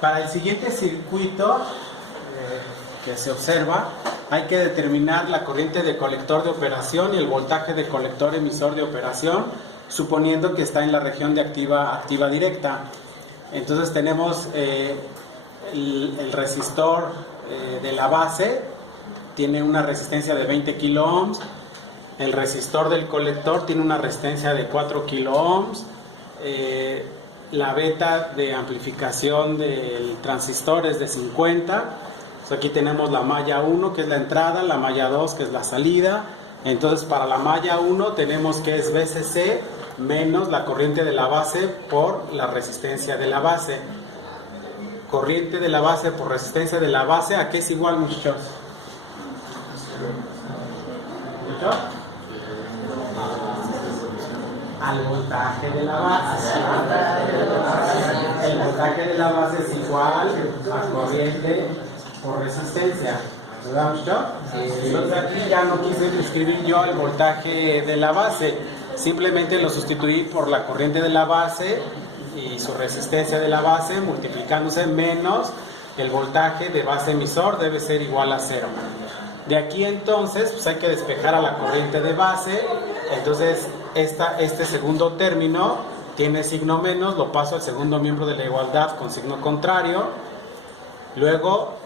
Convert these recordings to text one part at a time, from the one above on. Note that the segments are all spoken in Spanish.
Para el siguiente circuito que se observa, hay que determinar la corriente de colector de operación y el voltaje de colector emisor de operación, suponiendo que está en la región de activa directa. Entonces tenemos el resistor de la base, tiene una resistencia de 20 kilo ohms. El resistor del colector tiene una resistencia de 4 kilo ohms. La beta de amplificación del transistor es de 50. Aquí tenemos la malla 1, que es la entrada, la malla 2, que es la salida. Entonces para la malla 1 tenemos que es VCC menos la corriente de la base por la resistencia de la base. Corriente de la base por resistencia de la base, ¿a qué es igual, muchachos? Al voltaje de la base. El voltaje de la base es igual a corriente por resistencia. ¿Verdad, muchachos? Entonces aquí ya no quise escribir yo el voltaje de la base, simplemente lo sustituí por la corriente de la base y su resistencia de la base multiplicándose menos el voltaje de base emisor, debe ser igual a 0. De aquí entonces pues hay que despejar a la corriente de base. Entonces este segundo término tiene signo menos, lo paso al segundo miembro de la igualdad con signo contrario. Luego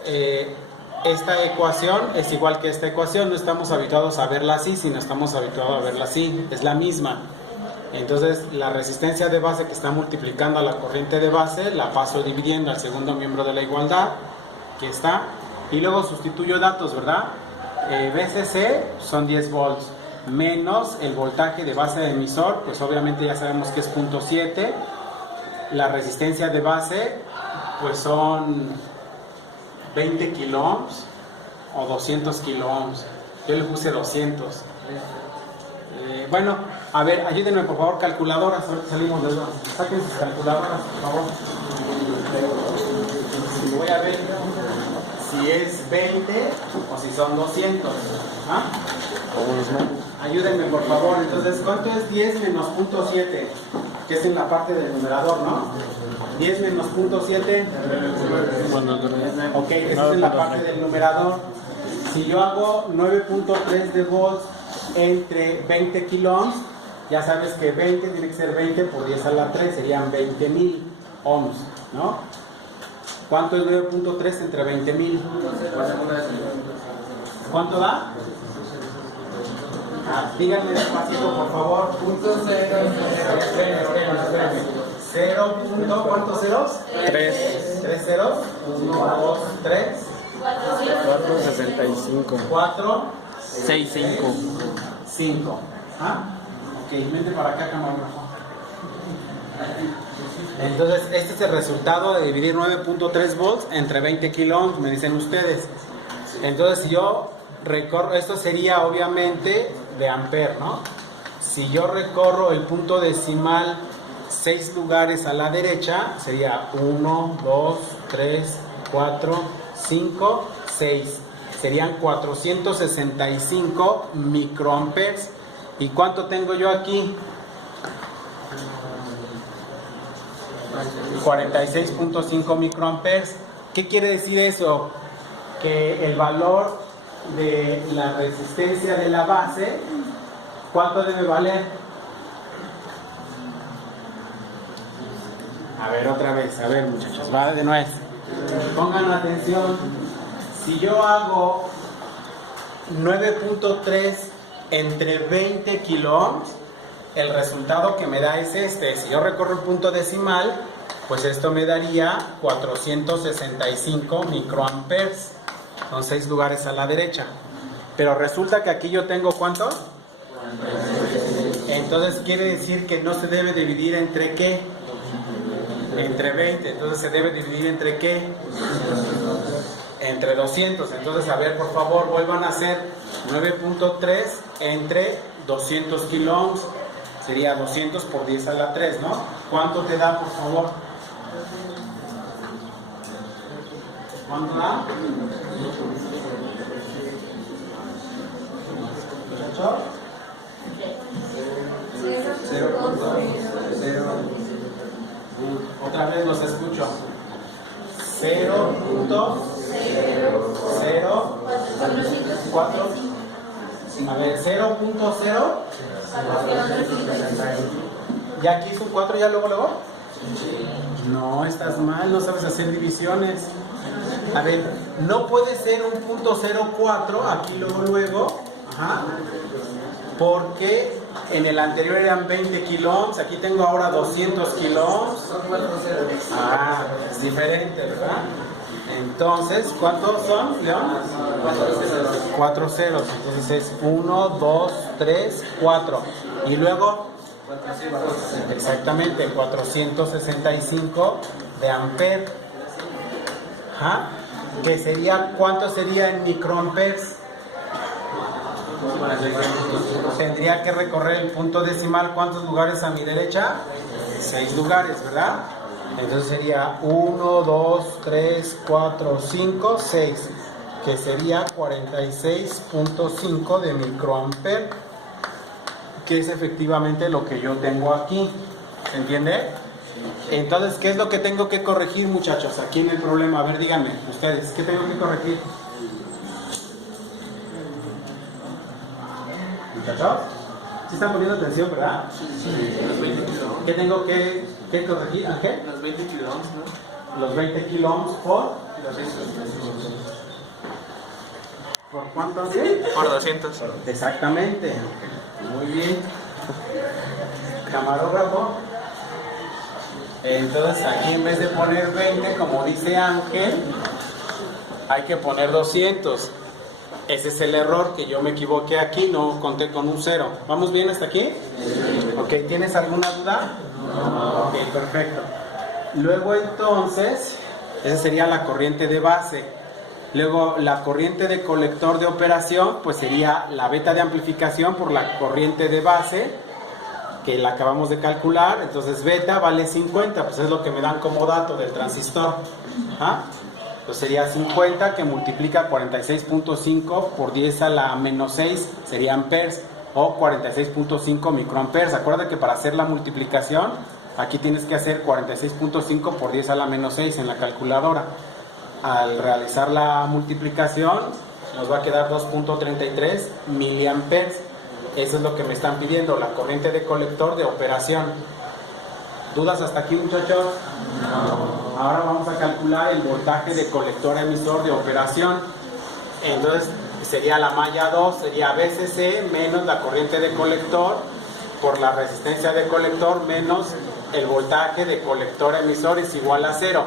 esta ecuación es igual que esta ecuación, no estamos habituados a verla así, sino estamos habituados a verla así, es la misma. Entonces la resistencia de base que está multiplicando a la corriente de base la paso dividiendo al segundo miembro de la igualdad, que está, y luego sustituyo datos, ¿verdad? VCC son 10 volts, menos el voltaje de base de emisor, pues obviamente ya sabemos que es 0.7, la resistencia de base pues son 20 kilo ohms o 200 kilo ohms, yo le puse 200. Bueno, a ver, ayúdenme por favor, calculadoras, ahorita salimos de eso. Saquen sus calculadoras, por favor. Voy a ver si es 20 o si son 200. ¿Ah? Ayúdenme por favor. Entonces, ¿cuánto es 10 menos 0.7? Que es en la parte del numerador, ¿no? 10 menos 0.7. Ok, eso es en la parte del numerador. Si yo hago 9.3 de volts entre 20 kilo ohms, ya sabes que 20 tiene que ser 20 por 10 a la 3, serían 20.000 ohms, ¿no? ¿Cuánto es 9.3 entre 20.000? ¿Cuánto da? Díganme despacito, por favor. Cero punto, ¿cuántos ceros? 3. 3 ceros. 1, 2, 3. 4.65. 4. 6.5. 5. ¿Ah? Ok, vente para acá, camarógrafo. Entonces, este es el resultado de dividir 9.3 volts entre 20 kilo ohms, me dicen ustedes. Entonces, si yo recorro, esto sería obviamente de ampere, ¿no? Si yo recorro el punto decimal 6 lugares a la derecha, sería 1, 2, 3, 4, 5, 6. Serían 465 microamperes. ¿Y cuánto tengo yo aquí? 46.5 microamperes. ¿Qué quiere decir eso? Que el valor de la resistencia de la base, ¿cuánto debe valer? A ver, otra vez, a ver muchachos, va de nuevo. Pongan atención. Si yo hago 9.3 entre 20 kilo ohms, el resultado que me da es este. Si yo recorro el punto decimal, pues esto me daría 465 microamperes. Son 6 lugares a la derecha. Pero resulta que aquí yo tengo ¿cuánto? Entonces quiere decir que no se debe dividir entre ¿qué? Entre 20. Entonces se debe dividir entre ¿qué? Entre 200. Entonces, a ver, por favor, vuelvan a hacer 9.3 entre 200 kilo ohms. Sería 200 por 10 a la 3, ¿no? ¿Cuánto te da, por favor? ¿Cuánto da? ¿8? 0.0. Otra vez los escucho. 0.04. A ver, 0.0. ¿Ya aquí hizo un 4 ya luego? No, estás mal, no sabes hacer divisiones. A ver, no puede ser un punto 0.4 aquí luego. Ajá. Porque en el anterior eran 20 kiloohms, aquí tengo ahora 200 kiloohms. Ah, es diferente, ¿verdad? Entonces, ¿cuántos son, León? 4 ceros. Entonces es 1, 2, 3, 4. Y luego, exactamente, 465 de amper. ¿Ah? Que sería, ¿cuánto sería en microamperes? Tendría que recorrer el punto decimal. ¿Cuántos lugares a mi derecha? 6 lugares, ¿verdad? Entonces sería 1, 2, 3, 4, 5, 6, que sería 46.5 de microamper, que es efectivamente lo que yo tengo aquí. ¿Se entiende? Entonces, ¿qué es lo que tengo que corregir, muchachos? Aquí en el problema, a ver, díganme, ustedes, ¿qué tengo que corregir? ¿Muchachos? ¿Sí están poniendo atención, verdad? Sí. Los 20 kiloohms. ¿Qué tengo que corregir? ¿A qué? Los 20 kiloohms, ¿no? Los 20 kiloohms por... ¿Por cuánto? Por 200. Exactamente. Muy bien. Camarógrafo. Entonces aquí en vez de poner 20, como dice Ángel, hay que poner 200. Ese es el error, que yo me equivoqué aquí, no conté con un 0. ¿Vamos bien hasta aquí? Ok, ¿tienes alguna duda? No. Ok, perfecto. Luego entonces, esa sería la corriente de base. Luego la corriente de colector de operación, pues sería la beta de amplificación por la corriente de base, que la acabamos de calcular. Entonces beta vale 50, pues es lo que me dan como dato del transistor. ¿Ah? Pues sería 50 que multiplica 46.5 por 10 a la menos 6, sería amperes, o 46.5 microamperes. Acuérdate que para hacer la multiplicación, aquí tienes que hacer 46.5 por 10 a la menos 6 en la calculadora. Al realizar la multiplicación, nos va a quedar 2.33 miliamperes. Eso es lo que me están pidiendo, la corriente de colector de operación. ¿Dudas hasta aquí, muchachos? No. Ahora vamos a calcular el voltaje de colector emisor de operación. Entonces sería la malla 2, sería VCC menos la corriente de colector por la resistencia de colector menos el voltaje de colector emisor es igual a 0.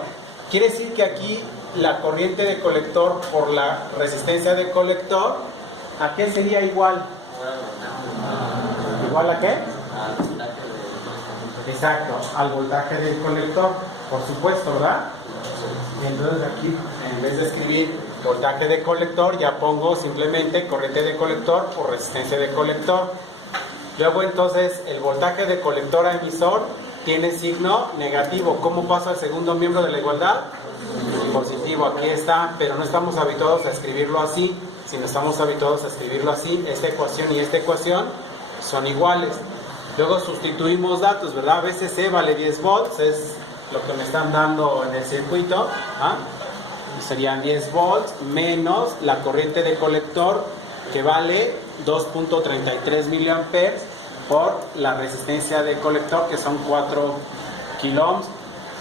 Quiere decir que aquí la corriente de colector por la resistencia de colector, ¿a qué sería igual? ¿Igual a qué? Exacto, al voltaje del colector, por supuesto, ¿verdad? Entonces aquí, en vez de escribir voltaje de colector, ya pongo simplemente corriente de colector por resistencia de colector. Luego entonces, el voltaje de colector a emisor tiene signo negativo. ¿Cómo pasa al segundo miembro de la igualdad? Positivo, aquí está, pero no estamos habituados a escribirlo así. Si no estamos habituados a escribirlo así, esta ecuación y esta ecuación son iguales. Luego sustituimos datos, ¿verdad? VCC vale 10 volts, es lo que me están dando en el circuito. ¿Ah? Serían 10 volts menos la corriente de colector, que vale 2.33 miliamperes por la resistencia de colector, que son 4 kiloohms.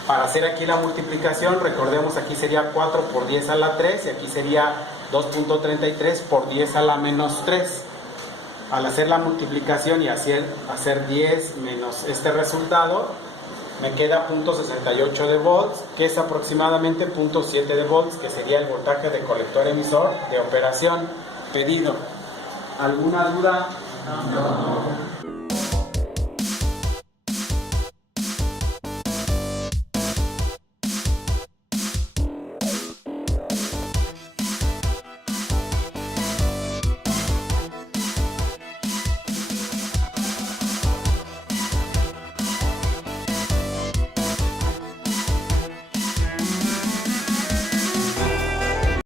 Para hacer aquí la multiplicación, recordemos, aquí sería 4 por 10 a la 3 y aquí sería 2.33 por 10 a la menos 3. Al hacer la multiplicación y hacer 10 menos este resultado, me queda 0.68 de volts, que es aproximadamente 0.7 de volts, que sería el voltaje de colector emisor de operación pedido. ¿Alguna duda? No.